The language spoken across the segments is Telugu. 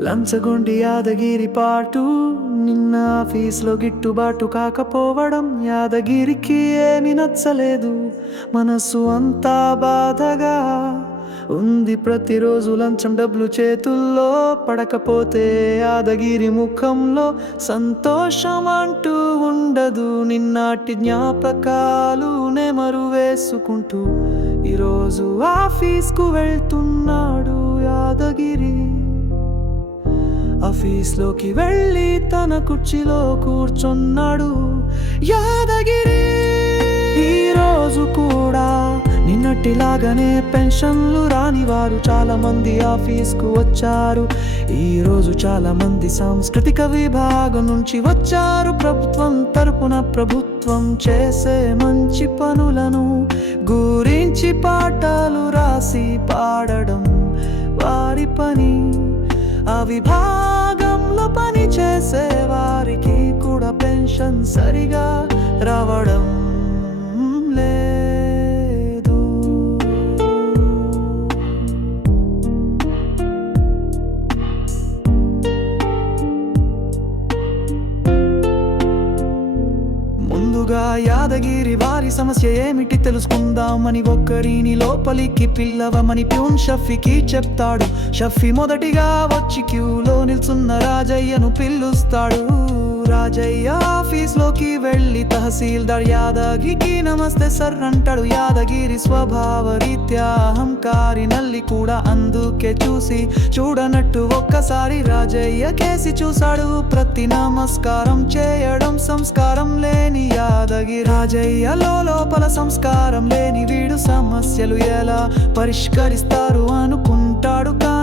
లంచగొండి యాదగిరి పాటు నిన్న ఆఫీస్లో గిట్టుబాటు కాకపోవడం యాదగిరికి ఏమి నచ్చలేదు. మనసు అంతా బాధగా ఉంది. ప్రతిరోజు లంచం డబ్బులు చేతుల్లో పడకపోతే యాదగిరి ముఖంలో సంతోషం అంటూ ఉండదు. నిన్నటి జ్ఞాపకాలు నెమరు వేసుకుంటూ ఈరోజు ఆఫీస్కు వెళ్తున్నాడు యాదగిరి. ఆఫీస్లోకి వెళ్ళి తన కుర్చీలో కూర్చున్నాడు. యాదగిరి ఈ రోజు కూడా నిన్నటిలాగానే పెన్షన్లు రాని వారు చాలా మంది ఆఫీస్కు వచ్చారు. ఈ రోజు చాలా మంది సాంస్కృతిక విభాగం నుంచి వచ్చారు. ప్రభుత్వం తరపున ప్రభుత్వం చేసే మంచి పనులను గురించి పాఠాలు రాసి పాడడం వారి పని. అవిభాగంలో పని చేసే వారికి కూడా పెన్షన్ సరిగా రావడం లేదు ముందుగా యాదగిరి వారి సమస్య ఏమిటి తెలుసుకుందామని ఒక్కరిని లోపలికి పిల్లవమని ప్యూన్ షఫీకి చెప్తాడు. షఫీ మొదటిగా వచ్చి క్యూలో నిల్చున్న రాజయ్యను పిలుస్తాడు. రాజయ్య ఆఫీస్లోకి వెళ్ళి తహసీల్దార్ యాదగిరికి నమస్తే సర్ అంటాడు. యాదగిరి స్వభావ రీత్యా అహంకారి నల్లి కూడా అందుకే చూసి చూడనట్టు ఒక్కసారి రాజయ్య కేసి చూశాడు. ప్రతి నమస్కారం చేయడం సంస్కారం లేని యాదగి రాజయ్యలో లోపల సంస్కారం లేని వీడు సమస్యలు ఎలా పరిష్కరిస్తారు అనుకుంటాడు కానీ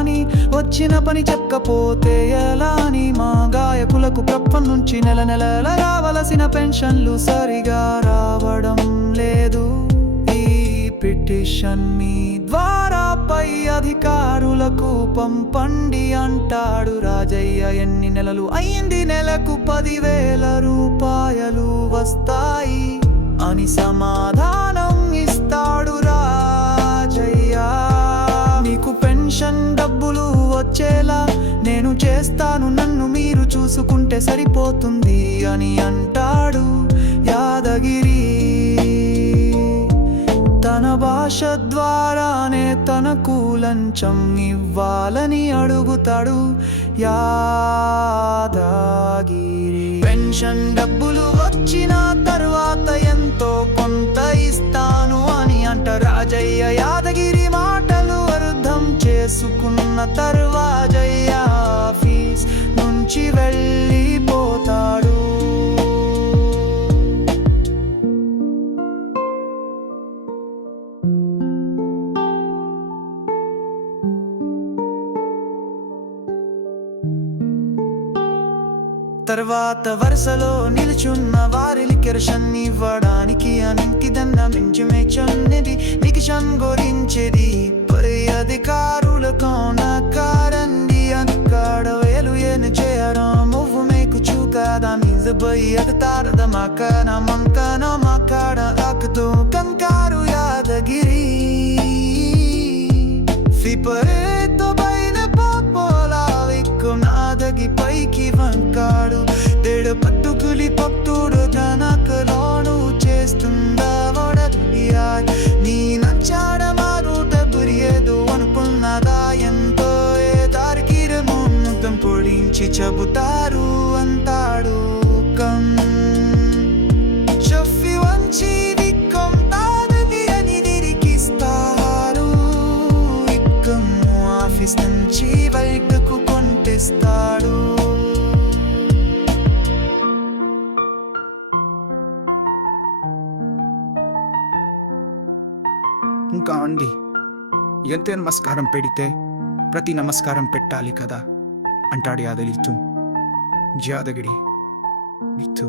వచ్చిన పని చెక్కపోతే ఎలా అని మా గాయకులకు ప్రప్పం నుంచి నెల నెలల రావలసిన పెన్షన్లు సరిగా రావడం లేదు. ఈ పిటిషన్ మీ ద్వారా పై అధికారులకు పంపండి అంటాడు రాజయ్య. ఎన్ని నెలలు అయింది? నెలకు పదివేల రూపాయలు వస్తాయి అని సమాధానం చూసుకుంటే సరిపోతుంది అని అంటాడు యాదగిరి. తన భాష ద్వారానే తనకు లంచం ఇవ్వాలని అడుగుతాడు యాదగిరి. పెన్షన్ డబ్బులు వచ్చిన తర్వాత ఎంతో కొంత ఇస్తాను అని అంట రాజయ్య యాదగిరి మాటలు అర్థం చేసుకున్న తర్వాత తర్వాత వరుసలో నిలుచున్న వారిని కిరషన్ ఇవ్వడానికి అనంటి దండం మించి మెచ్చున్నది నికిషన్ గురించేది అధికారులకు నాదగి పైకి వంకాడు. దేడ పట్టుకులి పట్టుడు గనకలోను చేస్తుందా వడదులియా నీ నచ్చాడ మారుట బురియదు అనుకున్నదా. ఎంతో ఏ దారికి ముద్దం పొడించి చెబుతారు అంటాడు కం. షఫీ వంచి అని ఆఫీస్ నుంచి బయటకు కొంటిస్తాడు ఇంకా అండి ఎంత నమస్కారం పెడితే ప్రతి నమస్కారం పెట్టాలి కదా అంటాడు యాదగిరితో యాదగిరి నీతో